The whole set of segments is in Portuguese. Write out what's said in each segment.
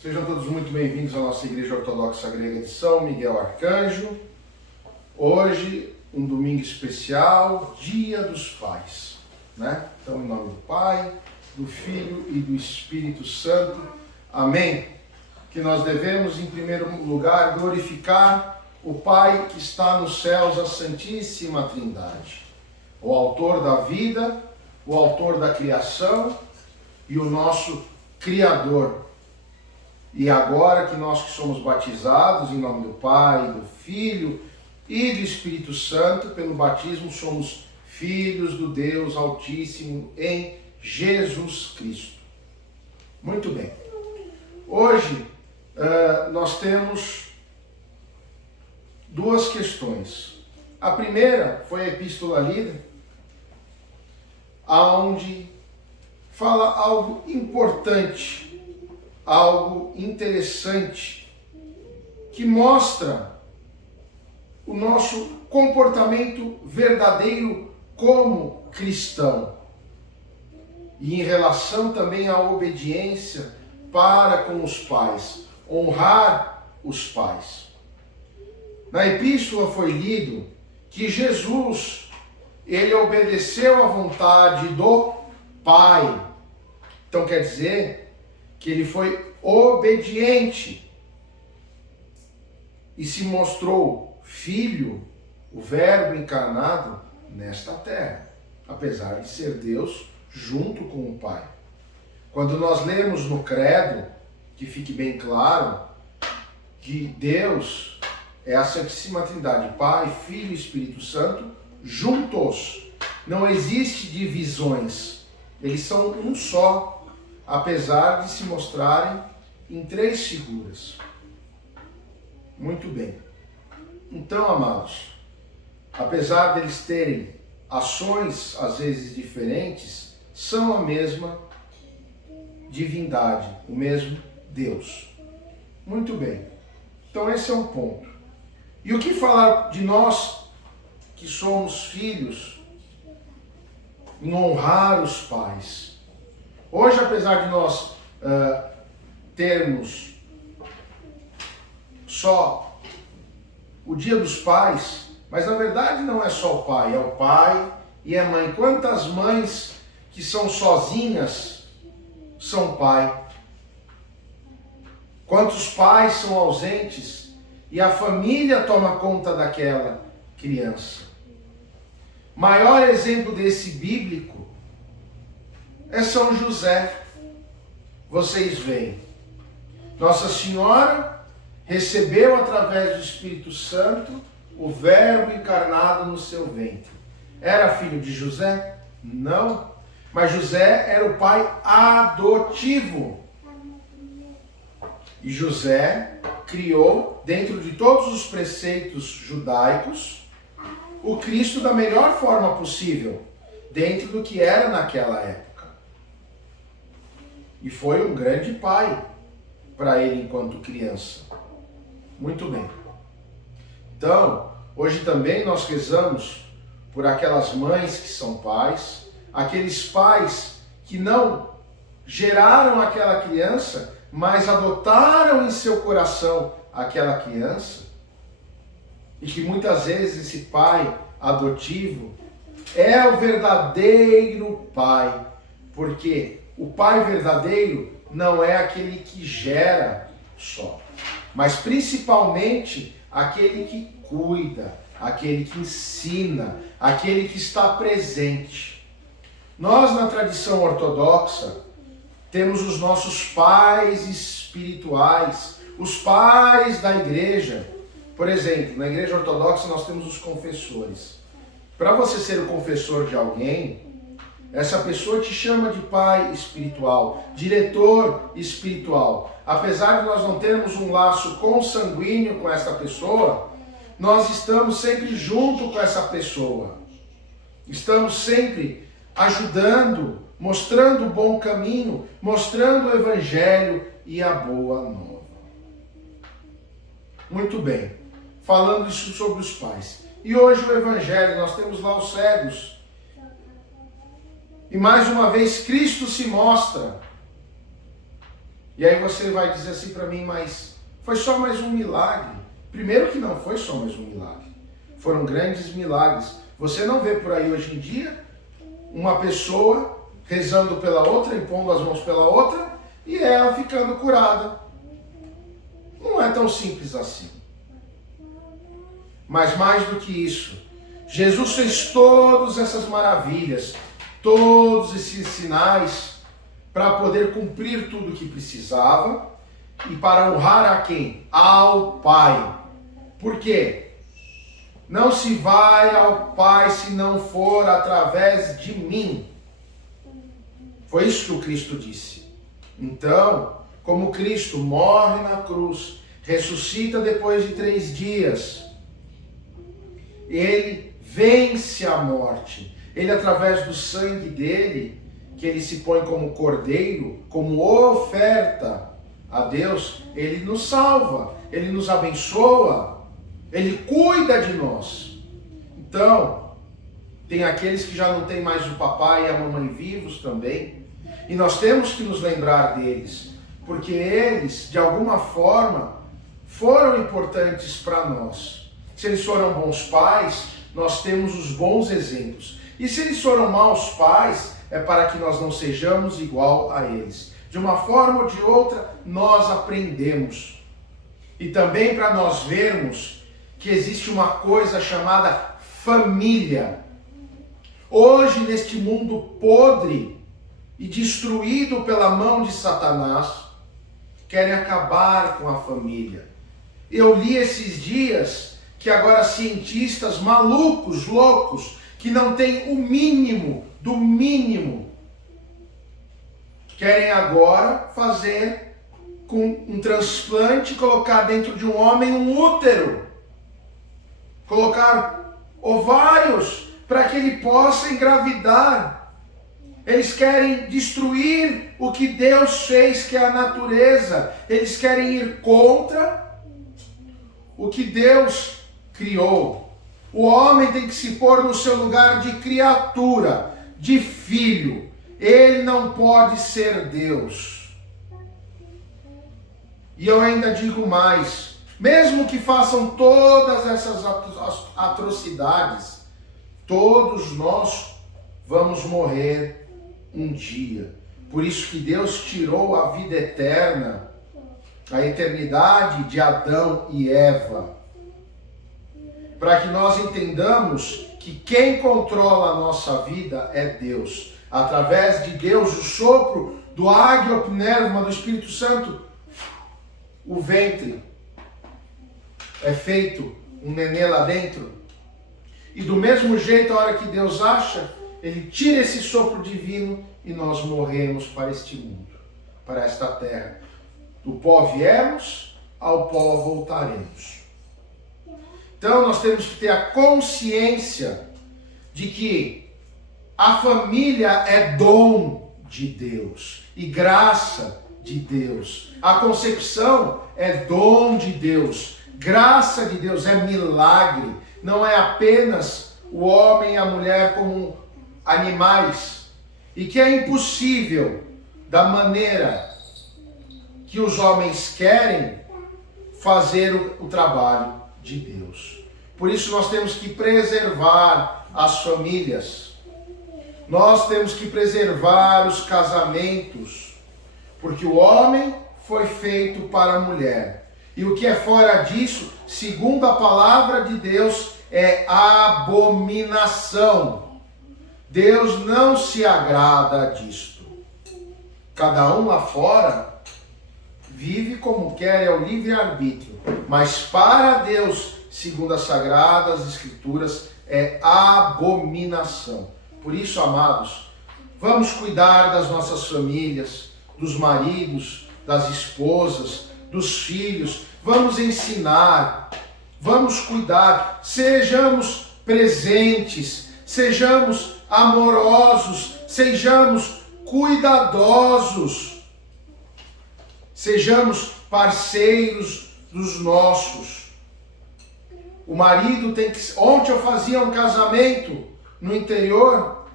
Sejam todos muito bem-vindos à nossa Igreja Ortodoxa Grega de São Miguel Arcanjo. Hoje, um domingo especial, Dia dos Pais, né? Então, em nome do Pai, do Filho e do Espírito Santo. Amém. Que nós devemos, em primeiro lugar, glorificar o Pai que está nos céus, a Santíssima Trindade. O autor da vida, o autor da criação e o nosso Criador. E agora que nós que somos batizados em nome do Pai, do Filho e do Espírito Santo, pelo batismo somos filhos do Deus Altíssimo em Jesus Cristo. Muito bem. Hoje nós temos duas questões. A primeira foi a Epístola lida, aonde fala algo importante, algo interessante, que mostra o nosso comportamento verdadeiro como cristão. E em relação também à obediência para com os pais, honrar os pais. Na epístola foi lido que Jesus, ele obedeceu à vontade do Pai. Então quer dizer que ele foi obediente e se mostrou filho, o Verbo encarnado nesta terra, apesar de ser Deus junto com o Pai. Quando nós lemos no credo, que fique bem claro que Deus é a Santíssima Trindade, Pai, Filho e Espírito Santo, juntos. Não existe divisões, eles são um só, apesar de se mostrarem em três figuras. Muito bem. Então, amados, apesar deles terem ações às vezes diferentes, são a mesma divindade, o mesmo Deus. Muito bem. Então esse é um ponto. E o que falar de nós que somos filhos em honrar os pais? Hoje, apesar de nós termos só o Dia dos Pais, mas na verdade não é só o pai, é o pai e a mãe. Quantas mães que são sozinhas são pai? Quantos pais são ausentes e a família toma conta daquela criança? Maior exemplo desse bíblico é São José. Vocês veem, Nossa Senhora recebeu através do Espírito Santo o Verbo encarnado no seu ventre. Era filho de José? Não. Mas José era o pai adotivo. E José criou, dentro de todos os preceitos judaicos, o Cristo da melhor forma possível, dentro do que era naquela época. E foi um grande pai para ele enquanto criança. Muito bem. Então, hoje também nós rezamos por aquelas mães que são pais, aqueles pais que não geraram aquela criança, mas adotaram em seu coração aquela criança, e que muitas vezes esse pai adotivo é o verdadeiro pai, porque o pai verdadeiro não é aquele que gera só, mas principalmente aquele que cuida, aquele que ensina, aquele que está presente. Nós, na tradição ortodoxa, temos os nossos pais espirituais, os pais da igreja. Por exemplo, na igreja ortodoxa nós temos os confessores. Para você ser o confessor de alguém, essa pessoa te chama de pai espiritual, diretor espiritual. Apesar de nós não termos um laço consanguíneo com essa pessoa, nós estamos sempre junto com essa pessoa. Estamos sempre ajudando, mostrando o bom caminho, mostrando o Evangelho e a boa nova. Muito bem, falando isso sobre os pais. E hoje o Evangelho, nós temos lá os cegos. E mais uma vez Cristo se mostra. E aí você vai dizer assim para mim, mas foi só mais um milagre. Primeiro que não foi só mais um milagre. Foram grandes milagres. Você não vê por aí hoje em dia uma pessoa rezando pela outra, impondo as mãos pela outra, e ela ficando curada. Não é tão simples assim. Mas mais do que isso, Jesus fez todas essas maravilhas, todos esses sinais, para poder cumprir tudo o que precisava e para honrar a quem? Ao Pai. Por quê? Não se vai ao Pai se não for através de mim. Foi isso que o Cristo disse. Então, como Cristo morre na cruz, ressuscita depois de 3 dias, ele vence a morte. Ele, através do sangue dele, que ele se põe como cordeiro, como oferta a Deus, ele nos salva, ele nos abençoa, ele cuida de nós. Então, tem aqueles que já não têm mais o papai e a mamãe vivos também, e nós temos que nos lembrar deles, porque eles, de alguma forma, foram importantes para nós. Se eles foram bons pais, nós temos os bons exemplos. E se eles foram maus pais, é para que nós não sejamos igual a eles. De uma forma ou de outra, nós aprendemos. E também para nós vermos que existe uma coisa chamada família. Hoje, neste mundo podre e destruído pela mão de Satanás, querem acabar com a família. Eu li esses dias que agora cientistas malucos, loucos, que não têm o mínimo do mínimo, querem agora fazer com um transplante, colocar dentro de um homem um útero, colocar ovários para que ele possa engravidar. Eles querem destruir o que Deus fez, que é a natureza. Eles querem ir contra o que Deus criou. O homem tem que se pôr no seu lugar de criatura, de filho. Ele não pode ser Deus. E eu ainda digo mais, mesmo que façam todas essas atrocidades, todos nós vamos morrer um dia. Por isso que Deus tirou a vida eterna, a eternidade de Adão e Eva, para que nós entendamos que quem controla a nossa vida é Deus. Através de Deus, o sopro do agiopneuma do Espírito Santo, o ventre é feito um nenê lá dentro. E do mesmo jeito, a hora que Deus acha, ele tira esse sopro divino e nós morremos para este mundo, para esta terra. Do pó viemos, ao pó voltaremos. Então nós temos que ter a consciência de que a família é dom de Deus e graça de Deus. A concepção é dom de Deus, graça de Deus, é milagre. Não é apenas o homem e a mulher como animais, e que é impossível, da maneira que os homens querem, fazer o trabalho de Deus. Por isso nós temos que preservar as famílias, nós temos que preservar os casamentos, porque o homem foi feito para a mulher, e o que é fora disso, segundo a palavra de Deus, é abominação. Deus não se agrada disto. Cada um lá fora vive como quer, é o livre-arbítrio. Mas para Deus, segundo as Sagradas Escrituras, é abominação. Por isso, amados, vamos cuidar das nossas famílias, dos maridos, das esposas, dos filhos. Vamos ensinar, vamos cuidar, sejamos presentes, sejamos amorosos, sejamos cuidadosos, sejamos parceiros dos nossos. O marido tem que... Ontem eu fazia um casamento no interior,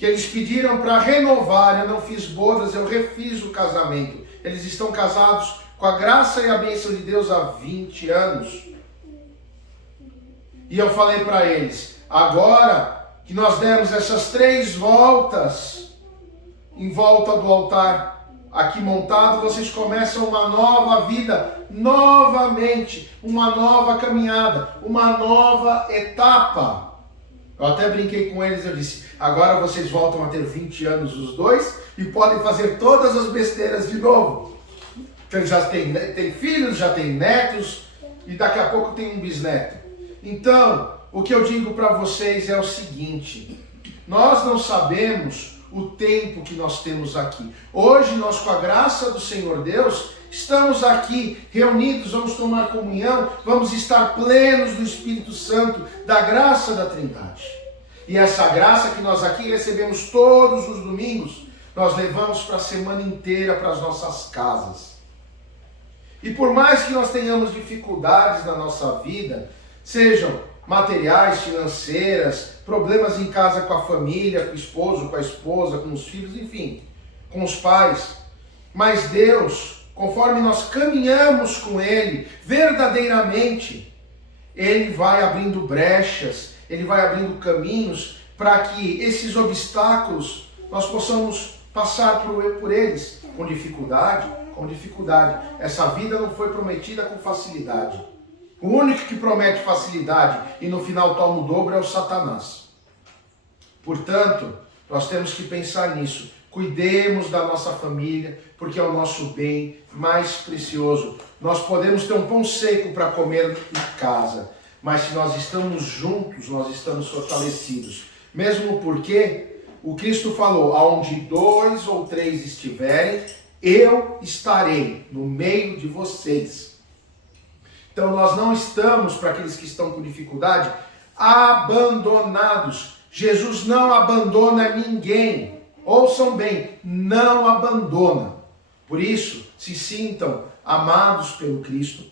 que eles pediram para renovar, eu não fiz bodas, eu refiz o casamento. Eles estão casados com a graça e a bênção de Deus há 20 anos. E eu falei para eles, agora que nós demos essas 3 voltas em volta do altar aqui montado, vocês começam uma nova vida, novamente, uma nova caminhada, uma nova etapa. Eu até brinquei com eles, eu disse, agora vocês voltam a ter 20 anos os dois e podem fazer todas as besteiras de novo. Então já tem filhos, já tem netos e daqui a pouco tem um bisneto. Então, o que eu digo para vocês é o seguinte, nós não sabemos o tempo que nós temos aqui. Hoje nós, com a graça do Senhor Deus, estamos aqui reunidos, vamos tomar comunhão, vamos estar plenos do Espírito Santo, da graça da Trindade. E essa graça que nós aqui recebemos todos os domingos, nós levamos para a semana inteira para as nossas casas. E por mais que nós tenhamos dificuldades na nossa vida, sejam materiais, financeiras, problemas em casa com a família, com o esposo, com a esposa, com os filhos, enfim, com os pais. Mas Deus, conforme nós caminhamos com Ele, verdadeiramente, Ele vai abrindo brechas, Ele vai abrindo caminhos para que esses obstáculos nós possamos passar por eles com dificuldade, com dificuldade. Essa vida não foi prometida com facilidade. O único que promete facilidade e no final toma o dobro é o Satanás. Portanto, nós temos que pensar nisso. Cuidemos da nossa família, porque é o nosso bem mais precioso. Nós podemos ter um pão seco para comer em casa, mas se nós estamos juntos, nós estamos fortalecidos. Mesmo porque o Cristo falou, aonde 2 ou 3 estiverem, eu estarei no meio de vocês. Então nós não estamos, para aqueles que estão com dificuldade, abandonados. Jesus não abandona ninguém. Ouçam bem, não abandona. Por isso, se sintam amados pelo Cristo.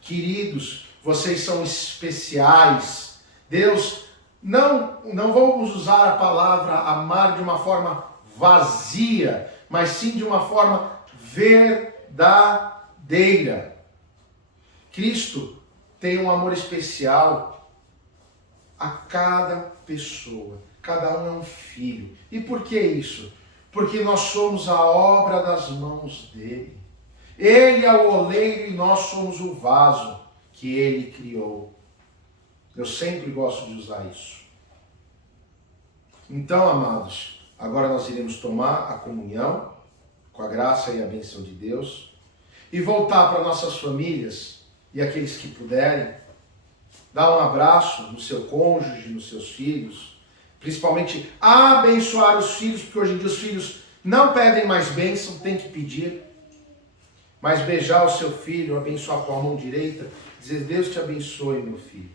Queridos, vocês são especiais. Deus, não vamos usar a palavra amar de uma forma vazia, mas sim de uma forma verdadeira. Cristo tem um amor especial a cada pessoa. Cada um é um filho. E por que isso? Porque nós somos a obra das mãos dele. Ele é o oleiro e nós somos o vaso que ele criou. Eu sempre gosto de usar isso. Então, amados, agora nós iremos tomar a comunhão com a graça e a bênção de Deus e voltar para nossas famílias. E aqueles que puderem, dar um abraço no seu cônjuge, nos seus filhos, principalmente abençoar os filhos, porque hoje em dia os filhos não pedem mais bênção, tem que pedir, mas beijar o seu filho, abençoar com a mão direita, dizer, Deus te abençoe, meu filho,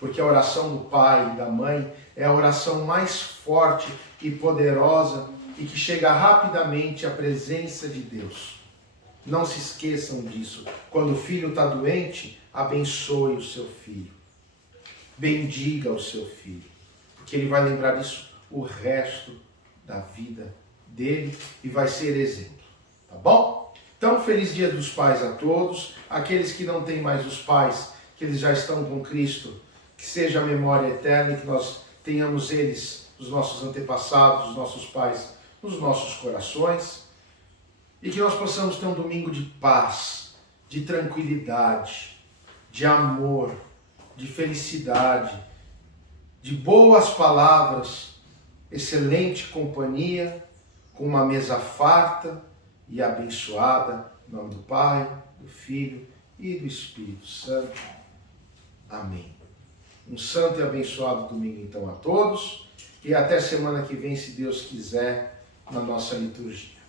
porque a oração do pai e da mãe é a oração mais forte e poderosa e que chega rapidamente à presença de Deus. Não se esqueçam disso. Quando o filho está doente, abençoe o seu filho. Bendiga o seu filho. Porque ele vai lembrar disso o resto da vida dele e vai ser exemplo. Tá bom? Então, feliz Dia dos Pais a todos. Aqueles que não têm mais os pais, que eles já estão com Cristo, que seja a memória eterna e que nós tenhamos eles, os nossos antepassados, os nossos pais, nos nossos corações. E que nós possamos ter um domingo de paz, de tranquilidade, de amor, de felicidade, de boas palavras, excelente companhia, com uma mesa farta e abençoada, em nome do Pai, do Filho e do Espírito Santo. Amém. Um santo e abençoado domingo então a todos e até semana que vem, se Deus quiser, na nossa liturgia.